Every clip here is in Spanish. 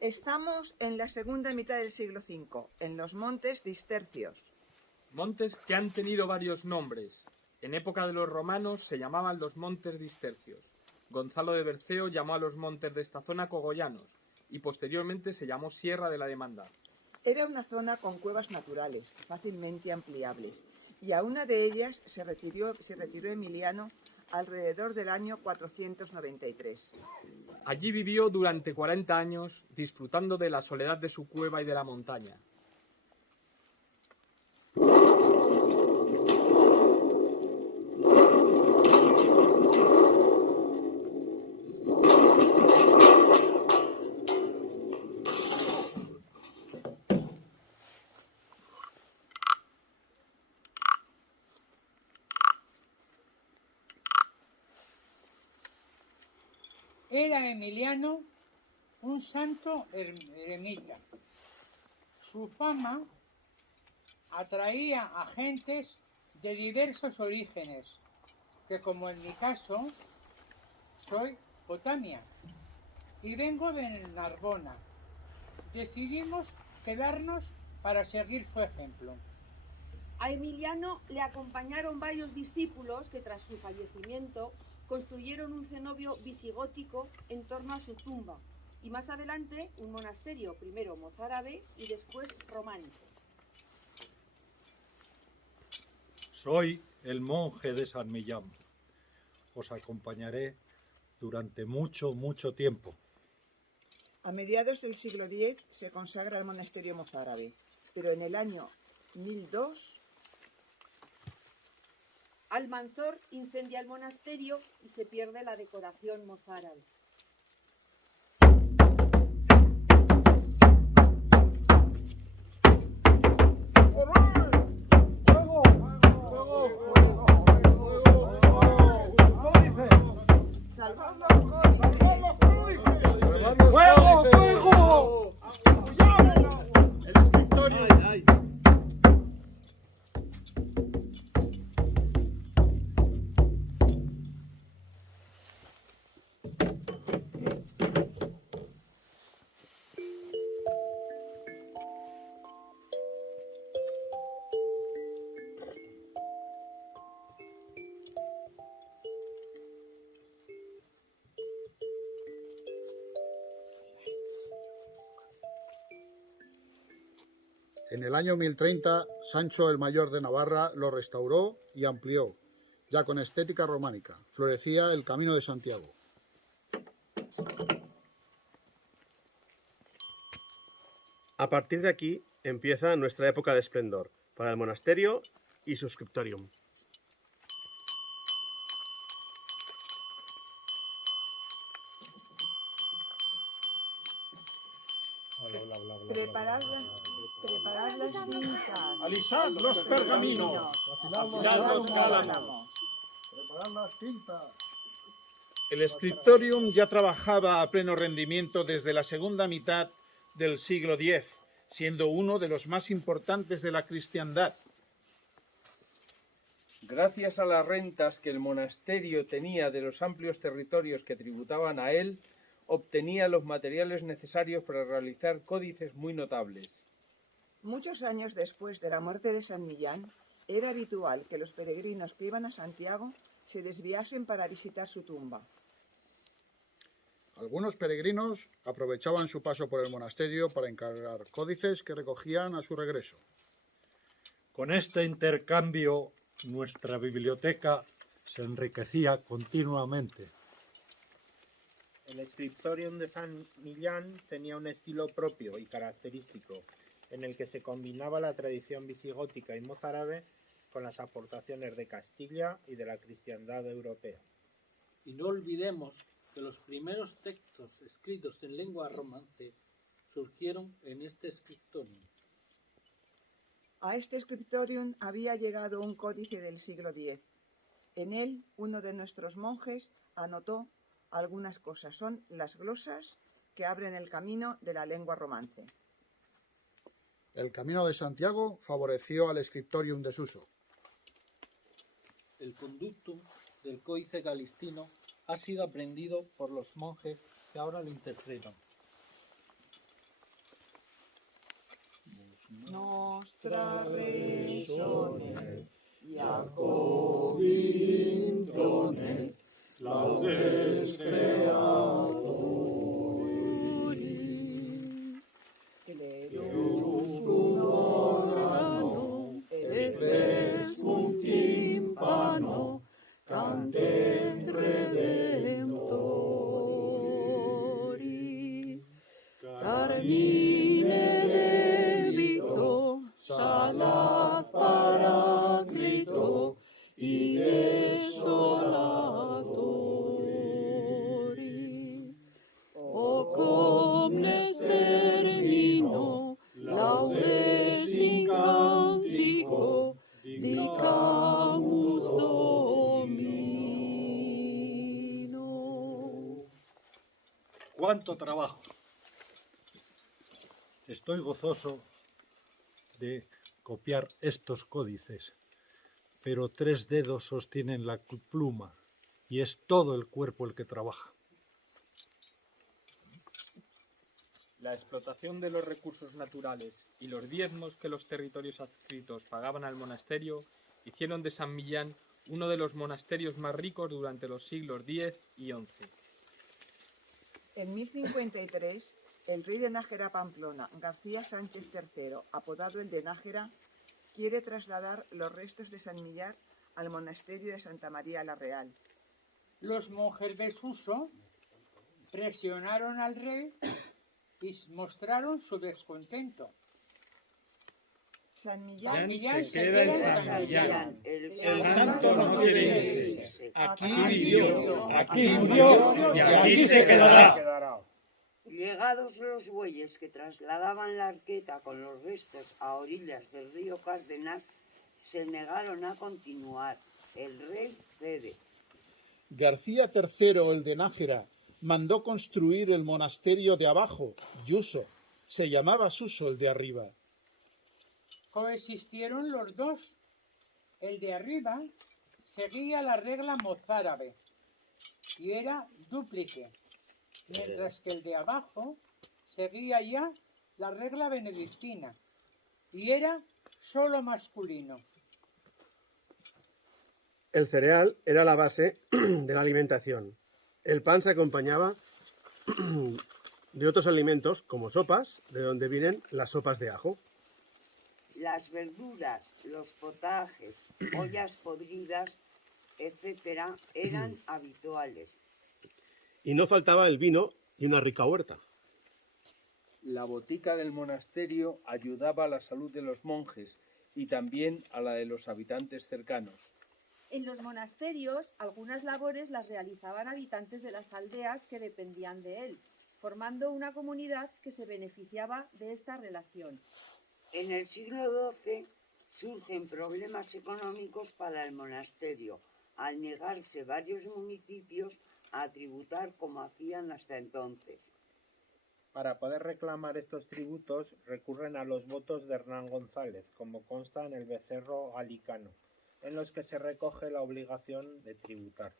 Estamos en la segunda mitad del siglo V, en los montes Distercios. Montes que han tenido varios nombres. En época de los romanos se llamaban los montes Distercios. Gonzalo de Berceo llamó a los montes de esta zona cogollanos y posteriormente se llamó Sierra de la Demanda. Era una zona con cuevas naturales, fácilmente ampliables, y a una de ellas se retiró Emiliano alrededor del año 493. Allí vivió durante 40 años, disfrutando de la soledad de su cueva y de la montaña. Era Emiliano un santo eremita. Su fama atraía a gentes de diversos orígenes, que como en mi caso, soy Potamia y vengo de Narbona. Decidimos quedarnos para seguir su ejemplo. A Emiliano le acompañaron varios discípulos que tras su fallecimiento construyeron un cenobio visigótico en torno a su tumba y más adelante un monasterio, primero mozárabe y después románico. Soy el monje de San Millán. Os acompañaré durante mucho tiempo. A mediados del siglo X se consagra el monasterio mozárabe, pero en el año 1002 Almanzor incendia el monasterio y se pierde la decoración mozárabe. En el año 1030, Sancho el Mayor de Navarra lo restauró y amplió, ya con estética románica. Florecía el Camino de Santiago. A partir de aquí empieza nuestra época de esplendor para el monasterio y su scriptorium. preparad las tintas, ¡Alisad los pergaminos! Afilad los cálamos. ¡Preparad las tintas! El scriptorium ya trabajaba a pleno rendimiento desde la segunda mitad del siglo X, siendo uno de los más importantes de la cristiandad. Gracias a las rentas que el monasterio tenía de los amplios territorios que tributaban a él, obtenía los materiales necesarios para realizar códices muy notables. Muchos años después de la muerte de San Millán, era habitual que los peregrinos que iban a Santiago se desviasen para visitar su tumba. Algunos peregrinos aprovechaban su paso por el monasterio para encargar códices que recogían a su regreso. Con este intercambio, nuestra biblioteca se enriquecía continuamente. El scriptorium de San Millán tenía un estilo propio y característico, en el que se combinaba la tradición visigótica y mozárabe con las aportaciones de Castilla y de la cristiandad europea. Y no olvidemos que los primeros textos escritos en lengua romance surgieron en este scriptorium. A este scriptorium había llegado un códice del siglo X. En él, uno de nuestros monjes anotó algunas cosas. Son las glosas que abren el camino de la lengua romance. El Camino de Santiago favoreció al scriptorium desuso. El conductum del Códice Calistino ha sido aprendido por los monjes que ahora lo interpretan. nostra ragione, Jacobin donet, laudes creatori, Clerus cum organo, et res cum timpano, cantem redemptori, carmine debito, salat paraclito, y desolatori. O comnes termino, laudes in cantico, dicamus Domino. ¡Cuánto trabajo! Estoy gozoso de copiar estos códices, pero 3 dedos sostienen la pluma y es todo el cuerpo el que trabaja. La explotación de los recursos naturales y los diezmos que los territorios adscritos pagaban al monasterio hicieron de San Millán uno de los monasterios más ricos durante los siglos X y XI. En 1053, el rey de Nájera Pamplona, García Sánchez III, apodado el de Nájera, quiere trasladar los restos de San Millar al monasterio de Santa María la Real. Los monjes de Suso presionaron al rey y mostraron su descontento. San Millán se queda en San Millán. El santo no quiere irse. Aquí vivió, Aquí murió y aquí se quedará. Llegados los bueyes que trasladaban la arqueta con los restos a orillas del río Cardenas, se negaron a continuar. El rey cede. García III, el de Nájera, mandó construir el monasterio de abajo, Yuso. Se llamaba Suso el de arriba. Coexistieron los dos. El de arriba seguía la regla mozárabe y era dúplice, mientras que el de abajo seguía ya la regla benedictina y era solo masculino. El cereal era la base de la alimentación. El pan se acompañaba de otros alimentos como sopas, de donde vienen las sopas de ajo. Las verduras, los potajes, ollas podridas, etcétera, eran habituales. Y no faltaba el vino y una rica huerta. La botica del monasterio ayudaba a la salud de los monjes y también a la de los habitantes cercanos. En los monasterios, algunas labores las realizaban habitantes de las aldeas que dependían de él, formando una comunidad que se beneficiaba de esta relación. En el siglo XII surgen problemas económicos para el monasterio, al negarse varios municipios a tributar como hacían hasta entonces. Para poder reclamar estos tributos recurren a los votos de Hernán González, como consta en el Becerro Galicano, en los que se recoge la obligación de tributar.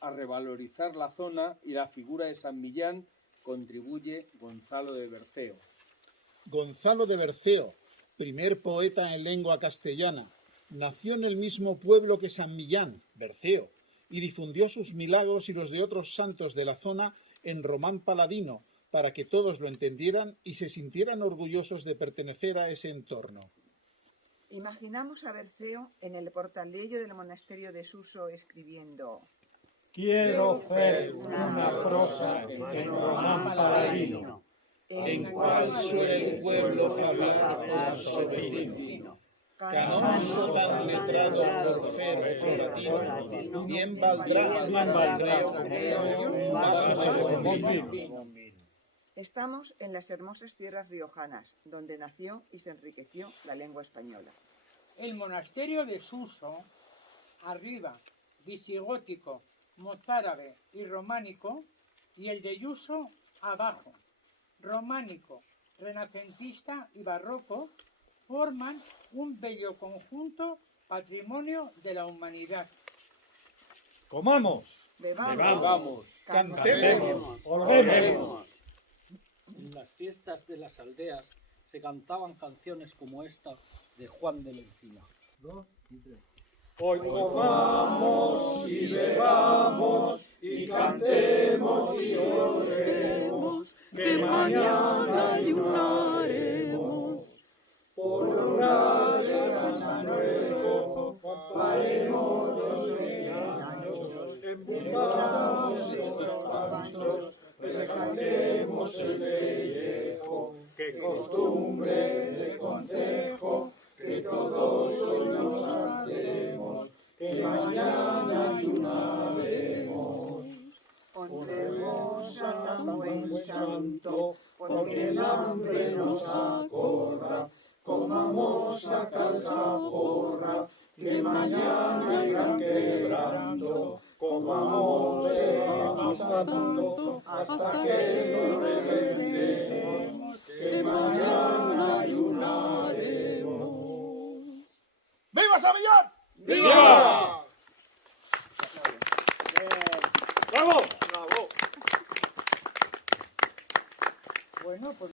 A revalorizar la zona y la figura de San Millán contribuye Gonzalo de Berceo. Gonzalo de Berceo, primer poeta en lengua castellana, nació en el mismo pueblo que San Millán, Berceo, y difundió sus milagros y los de otros santos de la zona en román paladino, para que todos lo entendieran y se sintieran orgullosos de pertenecer a ese entorno. Imaginamos a Berceo en el portalillo del monasterio de Suso escribiendo: Quiero hacer una prosa en román paladino, en cual suele el pueblo falar con su vecino. Canonso tan letrado por fer o latino, bien valdrá un vaso de buen vino. Estamos en las hermosas tierras riojanas, donde nació y se enriqueció la lengua española. El monasterio de Suso, arriba, visigótico, mozárabe y románico, y el de Yuso, abajo, románico, renacentista y barroco, forman un bello conjunto patrimonio de la humanidad. Comamos, Bebamos, cantemos, ordenemos. En las fiestas de las aldeas se cantaban canciones como esta de Juan de la Encina. 2 y 3. Hoy comamos y bebamos y cantemos y oremos, que mañana ayunaremos. Por honrar a San Manuel, paremos los engaños, embutamos estos panchos, que cantemos el pellejo, que costumbres de consejo, que todos hoy nos saltemos, que mañana ayunaremos. Honremos a tan buen santo, porque el hambre nos acorra, comamos a calzaporra, que mañana hay gran quebranto, comamos hasta tanto, hasta que nos reventemos, que mañana ayunaremos. ¡Viva San Millán! ¡Viva! ¡Bravo! Bueno, pues